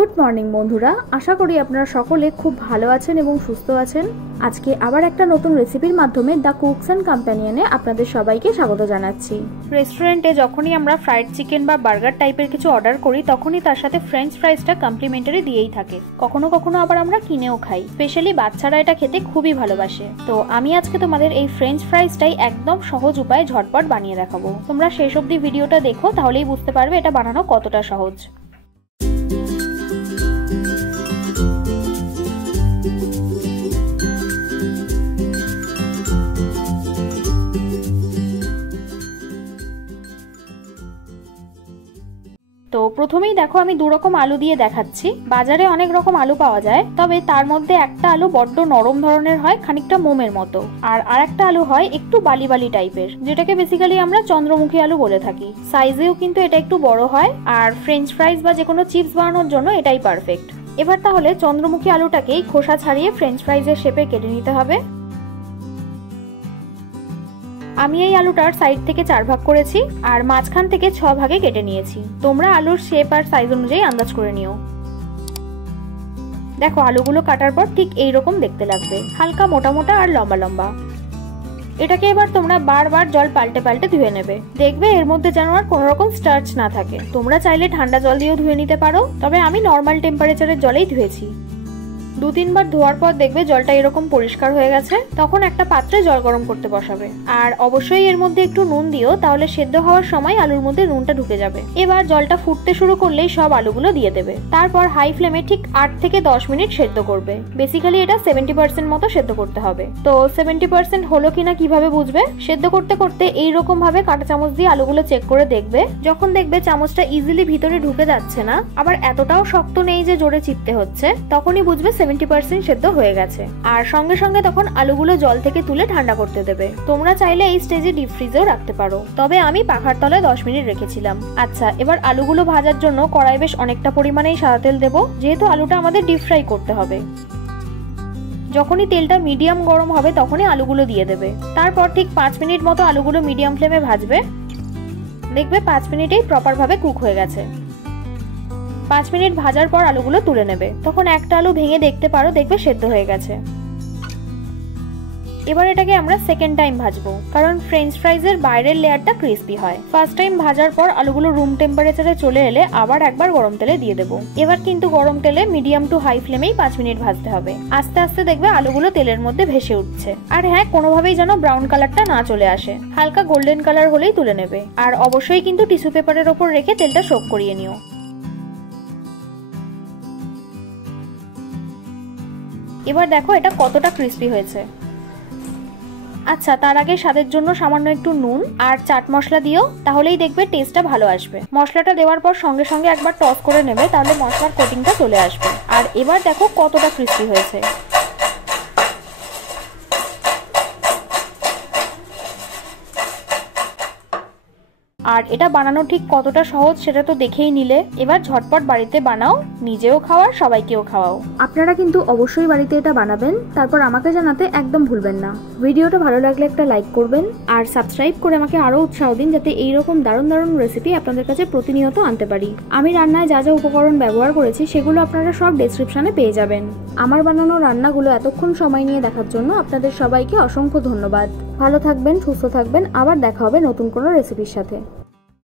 Good morning বন্ধুরা, আশা করি আপনারা সকলে খুব ভালো আছেন এবং সুস্থ আছেন। আজকে আবার একটা নতুন রেসিপির মাধ্যমে দ্য কুকস অ্যান্ড কম্প্যানিয়নে আপনাদের সবাইকে স্বাগত জানাচ্ছি। রেস্টুরেন্টে যখনই আমরা ফ্রাইড চিকেন বা বার্গার টাইপের কিছু অর্ডার করি তখনই তার সাথে ফ্রেঞ্চ ফ্রাইসটা কমপ্লিমেন্টারি দিয়েই থাকে। কখনো কখনো আবার আমরা কিনেও খাই, স্পেশালি বাচ্চারা এটা খেতে খুবই ভালোবাসে। তো আমি আজকে তোমাদের এই ফ্রেঞ্চ ফ্রাইসটাই একদম সহজ উপায়ে ঝটপট বানিয়ে দেখাবো। তোমরা শেষ অবধি ভিডিওটা দেখো, তাহলেই বুঝতে পারবে এটা বানানো কতটা সহজ। তো প্রথমেই দেখো আমি দু রকম আলু দিয়ে দেখাচ্ছি। বাজারে অনেক রকম আলু পাওয়া যায়, তবে তার মধ্যে একটা আলু বড্ড নরম ধরনের হয়, খানিকটা মোমের মতো, আর আরেকটা আলু হয় একটু বালি বালি টাইপের, যেটাকে বেসিক্যালি আমরা চন্দ্রমুখী আলু বলে থাকি। সাইজেও কিন্তু এটা একটু বড় হয়, আর ফ্রেঞ্চ ফ্রাইজ বা যে কোনো চিপস বানানোর জন্য এটাই পারফেক্ট। এবার তাহলে চন্দ্রমুখী আলুটাকেই খোসা ছাড়িয়ে ফ্রেঞ্চ ফ্রাইজের শেপে কেটে নিতে হবে। আমি এই আলুটার সাইড থেকে 4 ভাগ করেছি আর মাঝখান থেকে 6 ভাগে কেটে নিয়েছি। তোমরা আলুর শেপ আর সাইজ অনুযায়ী আন্দাজ করে নিও। দেখো আলুগুলো কাটার পর ঠিক এইরকম দেখতে লাগবে, হালকা মোটা মোটা আর লম্বা লম্বা। এটাকে এবার তোমরা বারবার জল পাল্টে পাল্টে ধুয়ে নেবে। দেখবে এর মধ্যে যেন আর কোনো রকম স্টার্চ না থাকে। তোমরা চাইলে ঠান্ডা জল দিয়েও ধুয়ে নিতে পারো, তবে আমি নর্মাল টেম্পারেচারের জলেই ধুয়েছি। 2-3 বার ধোয়ার পর দেখবে জলটা এরকম পরিষ্কার হয়ে গেছে। তখন একটা পাত্রে জল গরম করতে বসাবে, আর অবশ্যই এর মধ্যে একটু নুন দিও, তাহলে সেদ্ধ হওয়ার সময় আলুর মধ্যে নুনটা ঢুকে যাবে। এবার জলটা ফুটতে শুরু করলেই সব আলুগুলো দিয়ে দেবে। তারপর হাই ফ্লেমে ঠিক 8 থেকে 10 মিনিট সেদ্ধ করবে। বেসিক্যালি এটা 70% মতো সেদ্ধ করতে হবে। তো 70% হলো কিনা কিভাবে বুঝবে? সেদ্ধ করতে করতে এইরকম ভাবে কাঁটা চামচ দিয়ে আলুগুলো চেক করে দেখবে। যখন দেখবে চামচটা ইজিলি ভিতরে ঢুকে যাচ্ছে না, আবার এতটাও শক্ত নেই যে জোরে চিপতে হচ্ছে, তখনই বুঝবে 70% সেদ্ধ হয়ে গেছে। আর সঙ্গে সঙ্গে তখন আলুগুলো জল থেকে তুলে ঠান্ডা করতে দেবে। তোমরা চাইলে এই স্টেজে ডিপ ফ্রিজেও রাখতে পারো, তবে আমি পাখার তলায় 10 মিনিট রেখেছিলাম। আচ্ছা, এবার আলুগুলো ভাজার জন্য কড়াই বেশ অনেকটা পরিমাণেই সাদা তেল দেবো, যেহেতু আলুটা আমাদের ডিপ ফ্রাই করতে হবে। যখনই তেলটা মিডিয়াম গরম হবে তখনই আলুগুলো দিয়ে দেবে। তারপর ঠিক 5 মিনিট মতো আলুগুলো মিডিয়াম ফ্লেমে ভাজবে। দেখবে 5 মিনিটেই প্রপার ভাবে কুক হয়ে গেছে। 5 মিনিট ভাজার পর আলুগুলো তুলে নেবে। তখন একটা আলু ভেঙে দেখতে পারো, দেখবে সেদ্ধ হয়ে গেছে। এবার এটাকে আমরা সেকেন্ড টাইম ভাজবো, কারণ ফ্রেঞ্চ ফ্রাইজের বাইরের লেয়ারটা ক্রিস্পি হয়। ফার্স্ট টাইম ভাজার পর আলুগুলো রুম টেম্পারেচারে চলে এলে আবার একবার গরম তেলে দিয়ে দেবো। এবার কিন্তু গরম তেলে মিডিয়াম টু হাই ফ্লেমেই 5 মিনিট ভাজতে হবে। আস্তে আস্তে দেখবে আলুগুলো তেলের মধ্যে ভেসে উঠছে। আর হ্যাঁ, কোনোভাবেই যেন ব্রাউন কালারটা না চলে আসে, হালকা গোল্ডেন কালার হলেই তুলে নেবে। আর অবশ্যই কিন্তু টিস্যু পেপারের ওপর রেখে তেলটা সোক করিয়ে নিও। এবার দেখো এটা কতটা ক্রিস্পি হয়েছে। আচ্ছা, তার আগে স্বাদের জন্য সামান্য একটু নুন আর চাট মশলা দিও, তাহলেই দেখবে টেস্টটা ভালো আসবে। মশলাটা দেওয়ার পর সঙ্গে সঙ্গে একবার টস করে নেবে, তাহলে মশলার কোটিংটা চলে আসবে। আর এবার দেখো কতটা ক্রিস্পি হয়েছে। আর এটা বানানো ঠিক কতটা সহজ সেটা তো দেখেই নিলে। এবার ঝটপট বাড়িতে বানাও, নিজেও খাওয়ার সবাইকেও খাওয়াও। আপনারা কিন্তু অবশ্যই বাড়িতে এটা বানাবেন, তারপর আমাকে জানাতে একদম ভুলবেন না। ভিডিওটা ভালো লাগলে একটা লাইক করবেন আর সাবস্ক্রাইব করে আমাকে আরো উৎসাহ দিন, যাতে এইরকম দারুণ দারুণ রেসিপি আপনাদের কাছে প্রতিনিয়ত আনতে পারি। আমি রান্নায় যা যা উপকরণ ব্যবহার করেছি সেগুলো আপনারা সব ডেসক্রিপশনে পেয়ে যাবেন। আমার বানানো রান্নাগুলো এতক্ষণ সময় নিয়ে দেখার জন্য আপনাদের সবাইকে অসংখ্য ধন্যবাদ। ভালো থাকবেন, সুস্থ থাকবেন, আবার দেখা হবে নতুন কোনো রেসিপির সাথে।